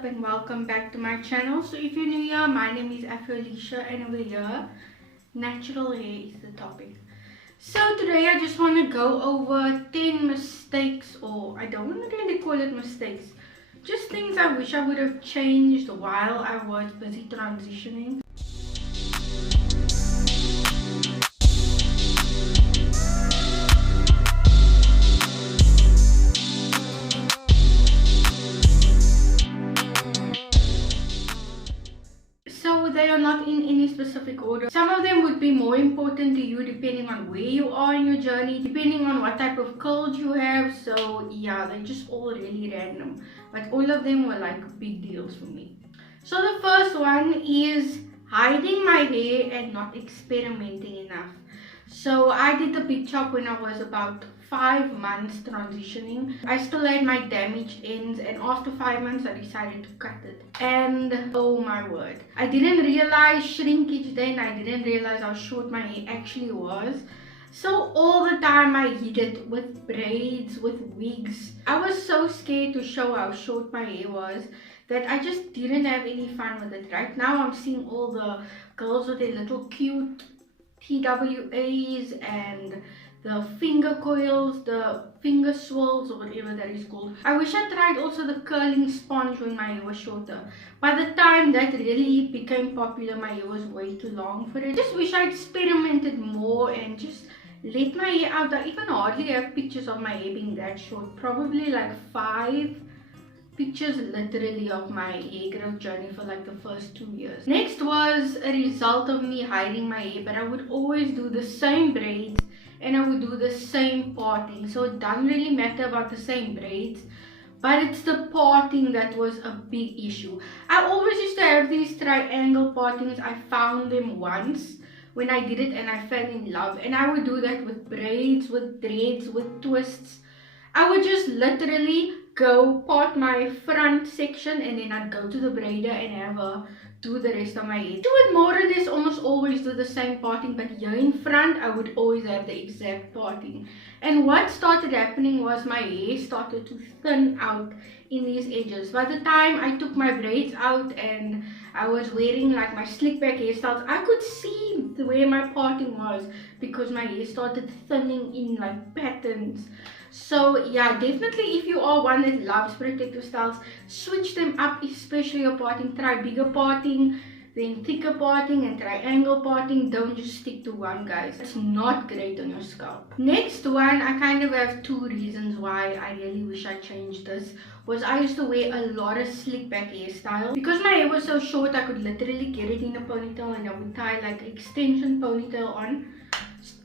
up and welcome back to my channel. So if you're new here, my name is Alicia and over here, natural hair is the topic. So today I just want to go over 10 mistakes, or I don't want to really call it mistakes, just things I wish I would have changed while I was busy transitioning. So they are not in any specific order. Some of them would be more important to you depending on where you are in your journey, depending on what type of curls you have. So yeah, they're just all really random, but all of them were like big deals for me. So the first one is hiding my hair and not experimenting enough. So I did the big chop when I was about 5 months transitioning. I still had my damaged ends, and after 5 months I decided to cut it. And oh my word, I didn't realize shrinkage then. I didn't realize how short my hair actually was. So all the time I hid it with braids, with wigs. I was so scared to show how short my hair was that I just didn't have any fun with it. Right now I'm seeing all the girls with their little cute TWAs and the finger coils, the finger swirls, or whatever that is called. I wish I tried also the curling sponge when my hair was shorter. By the time that really became popular, my hair was way too long for it. I just wish I experimented more and just let my hair out. I even hardly have pictures of my hair being that short. Probably like 5 pictures literally of my hair growth journey for like the first 2 years. Next was a result of me hiding my hair, but I would always do the same braids and I would do the same parting. So it doesn't really matter about the same braids, but it's the parting that was a big issue. I always used to have these triangle partings. I found them once when I did it and I fell in love, and I would do that with braids, with dreads, with twists. I would just literally go part my front section and then I'd go to the braider and have her do the rest of my hair. I would more or less almost always do the same parting, but here in front I would always have the exact parting. And what started happening was my hair started to thin out in these edges. By the time I took my braids out and I was wearing like my slick back hairstyles, I could see where my parting was because my hair started thinning in like patterns. So yeah, definitely if you are one that loves protective styles, switch them up, especially your parting. Try bigger parting, then thicker parting, and triangle parting. Don't just stick to one, guys. It's not great on your scalp. Next one, I kind of have 2 reasons why I really wish I changed this. Was I used to wear a lot of slick back hairstyles. Because my hair was so short, I could literally get it in a ponytail and I would tie like an extension ponytail on.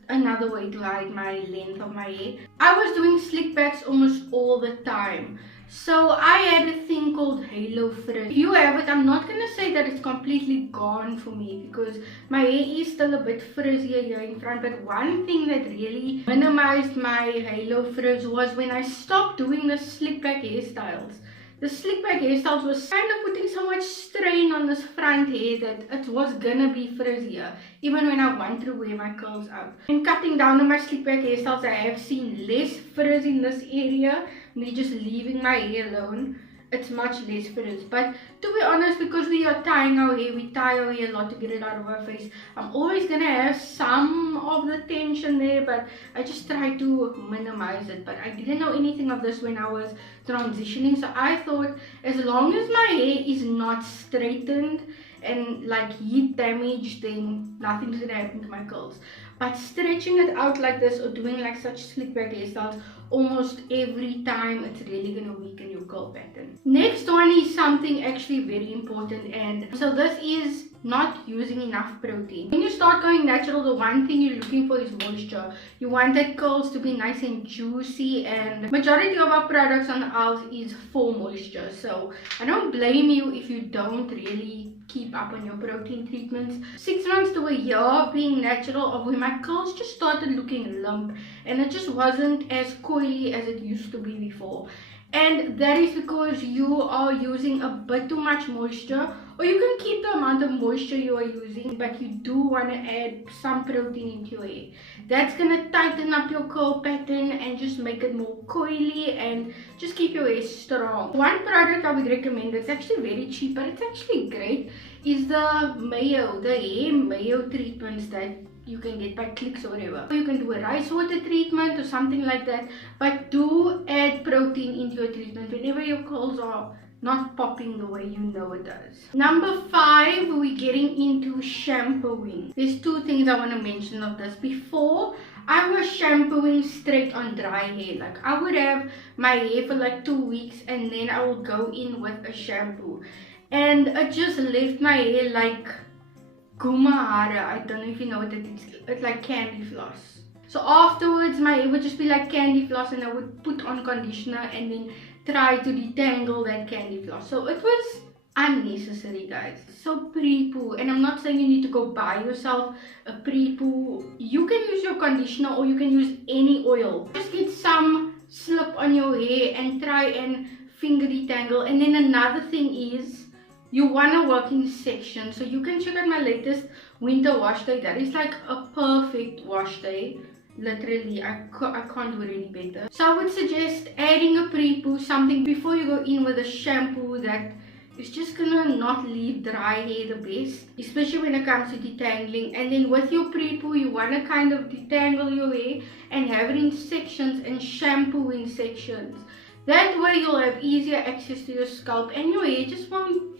Another way to hide my length of my hair. I was doing slick backs almost all the time. So I had a thing called halo frizz. If you have it, I'm not gonna say that it's completely gone for me because my hair is still a bit frizzier here in front. But one thing that really minimized my halo frizz was when I stopped doing the slick back hairstyles. The slick back hairstyles was kind of putting so much strain on this front hair that it was gonna be frizzier even when I want to wear my curls out. In cutting down on my slick back hairstyles, I have seen less frizz in this area. Me just leaving my hair alone, it's much less frizz. But to be honest, because we are tying our hair, we tie our hair a lot to get it out of our face, I'm always gonna have some of the tension there, but I just try to minimize it. But I didn't know anything of this when I was transitioning, so I thought as long as my hair is not straightened and like heat damaged, then nothing's gonna happen to my curls. But stretching it out like this or doing like such slick back hairstyles almost every time, it's really gonna weaken your curl pattern. Next one is something actually very important, and so this is not using enough protein. When you start going natural, the one thing you're looking for is moisture. You want that curls to be nice and juicy, and majority of our products on the aisles is for moisture. So I don't blame you if you don't really keep up on your protein treatments. 6 months to a year of being natural, of when my curls just started looking limp and it just wasn't as coily as it used to be before. and that is because you are using a bit too much moisture, or you can keep the amount of moisture you are using, but you do want to add some protein into your hair. That's going to tighten up your curl pattern and just make it more coily and just keep your hair strong. One product I would recommend that's actually very cheap, but it's actually great, is the mayo, the hair mayo treatments that you can get by Clicks or whatever. You can do a rice water treatment or something like that, but do add protein into your treatment whenever your curls are not popping the way you know it does. Number 5, we're getting into shampooing. There's 2 things I want to mention of this. Before, I was shampooing straight on dry hair. Like, I would have my hair for like 2 weeks and then I will go in with a shampoo, and it just left my hair like Gumahara. I don't know if you know what it is. It's like candy floss. So afterwards my hair would just be like candy floss, and I would put on conditioner and then try to detangle that candy floss. So it was unnecessary, guys. So pre-poo, and I'm not saying you need to go buy yourself a pre-poo. You can use your conditioner or you can use any oil. Just get some slip on your hair and try and finger detangle. And then another thing is, you want to work in sections. So you can check out my latest winter wash day. That is like a perfect wash day. Literally, I can't do it any better. So I would suggest adding a pre-poo, something before you go in with a shampoo that is just gonna not leave dry hair the best, especially when it comes to detangling. And then with your pre-poo, you want to kind of detangle your hair and have it in sections and shampoo in sections. That way you'll have easier access to your scalp and your hair just won't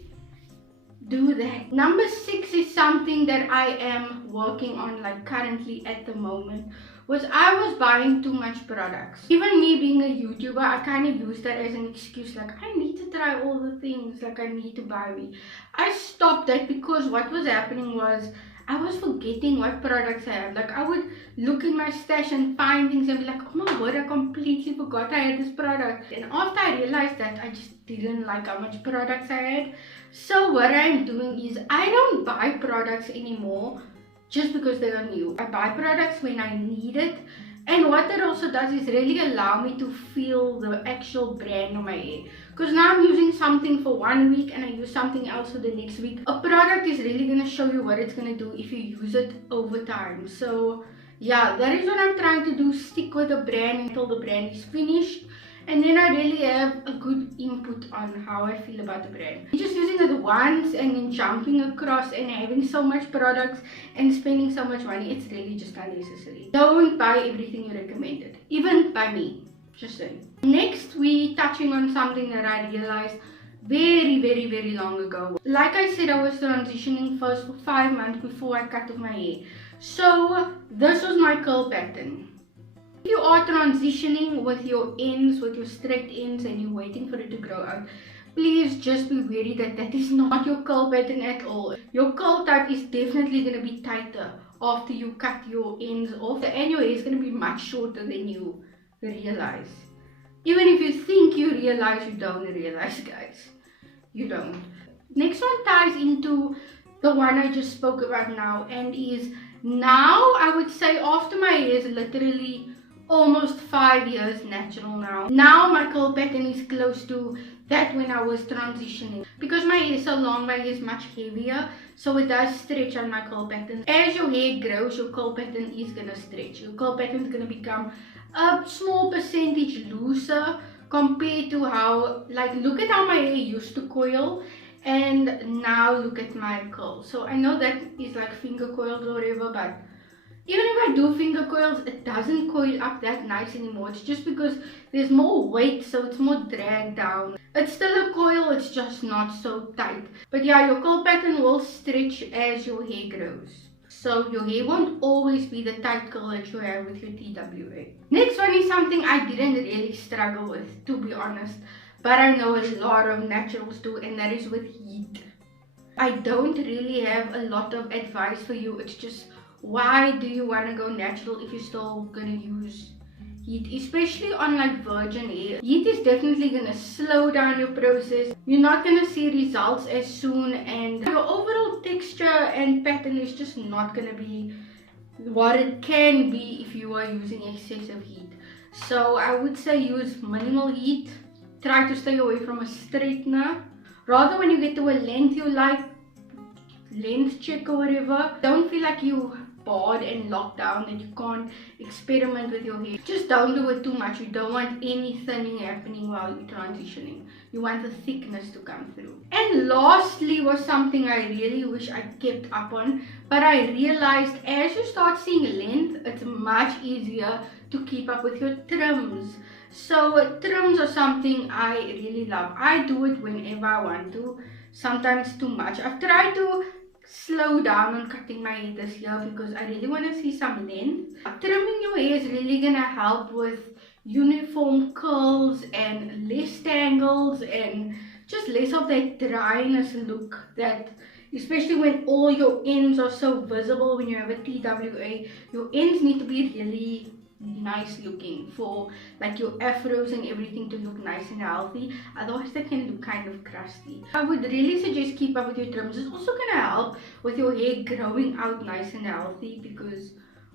do that. Number 6 is something that I am working on like currently at the moment, was I was buying too much products. Even me being a YouTuber, I kind of use that as an excuse, like I need to try all the things, like I need to buy me. I stopped that because what was happening was I was forgetting what products I have. Like I would look in my stash and find things and be like, oh my word, I completely forgot I had this product. And after I realized that, I just didn't like how much products I had. So what I'm doing is I don't buy products anymore just because they are new. I buy products when I need it. And what that also does is really allow me to feel the actual brand on my hair. Because now I'm using something for 1 week and I use something else for the next week. A product is really going to show you what it's going to do if you use it over time. So yeah, that is what I'm trying to do. Stick with the brand until the brand is finished. And then I really have a good input on how I feel about the brand. Just using it once and then jumping across and having so much products and spending so much money, it's really just unnecessary. Don't buy everything you recommended, even by me. Just saying. Next, we touching on something that I realized very long ago. Like I said, I was transitioning first for 5 months before I cut off my hair. So this was my curl pattern. If you are transitioning with your ends, with your straight ends, and you're waiting for it to grow out, please just be wary that that is not your curl pattern at all. Your curl type is definitely going to be tighter after you cut your ends off, and your hair is going to be much shorter than you realize. Even if you think you realize, you don't realize, guys. You don't. Next one ties into the one I just spoke about now, and is now I would say after my hair is literally almost 5 years natural now. Now my curl pattern is close to that when I was transitioning. Because my hair is so long, my hair is much heavier, so it does stretch on my curl pattern. As your hair grows, your curl pattern is gonna stretch. Your curl pattern is gonna become a small percentage looser compared to how, like, look at how my hair used to coil and now look at my curl. So I know that is like finger coils or whatever, but even if I do finger coils, it doesn't coil up that nice anymore. It's just because there's more weight, so it's more dragged down. It's still a coil, it's just not so tight. But yeah, your curl pattern will stretch as your hair grows. So your hair won't always be the tight curl that you have with your TWA. Next one is something I didn't really struggle with, to be honest. But I know a lot of naturals do, and that is with heat. I don't really have a lot of advice for you. It's just, why do you want to go natural if you're still going to use heat? Especially on like virgin hair. Heat is definitely going to slow down your process. You're not going to see results as soon, and your overall texture and pattern is just not going to be what it can be if you are using excessive heat. So I would say use minimal heat. try to stay away from a straightener. Rather, when you get to a length you like, length check or whatever, don't feel like you barred and locked down that you can't experiment with your hair. Just don't do it too much. You don't want any thinning happening while you're transitioning. You want the thickness to come through. And lastly was something I really wish I kept up on, but I realized as you start seeing length, it's much easier to keep up with your trims. So trims are something I really love. I do it whenever I want to, sometimes too much. I've tried to slow down on cutting my hair this year because I really want to see some length. Trimming your hair is really gonna help with uniform curls and less tangles and just less of that dryness look, that especially when all your ends are so visible when you have a TWA. Your ends need to be really nice looking for like your afros and everything to look nice and healthy, otherwise they can look kind of crusty. I would really suggest keep up with your trims. It's also going to help with your hair growing out nice and healthy, because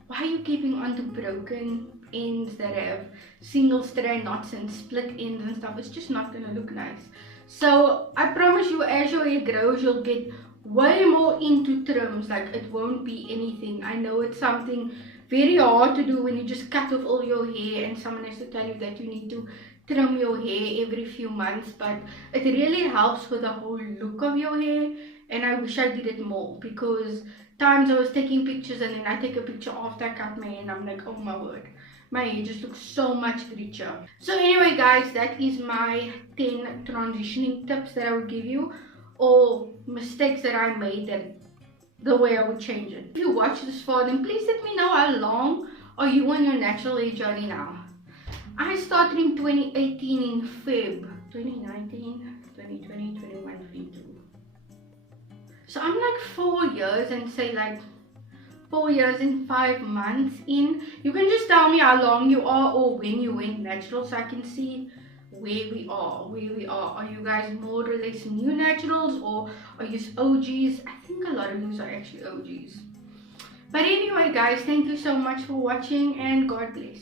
why are you keeping on to broken ends that have single strand knots and split ends and stuff? It's just not going to look nice. So I promise you, as your hair grows, you'll get way more into trims. Like, it won't be anything. I know it's something very hard to do when you just cut off all your hair and someone has to tell you that you need to trim your hair every few months, but it really helps with the whole look of your hair. And I wish I did it more, because times I was taking pictures and then I take a picture after I cut my hair and I'm like, oh my word, my hair just looks so much richer. So anyway guys, that is my 10 transitioning tips that I would give you, or mistakes that I made and the way I would change it. If you watch this far, then please let me know how long are you on your natural hair journey now. I started in 2018 in Feb, 2019, 2020, 21, 22. So I'm like 4 years and say like 4 years and 5 months in. You can just tell me how long you are or when you went natural so I can see where we are. Are you guys more or less new naturals, or are you OGs? I think a lot of you are actually OGs. But anyway guys, thank you so much for watching and God bless.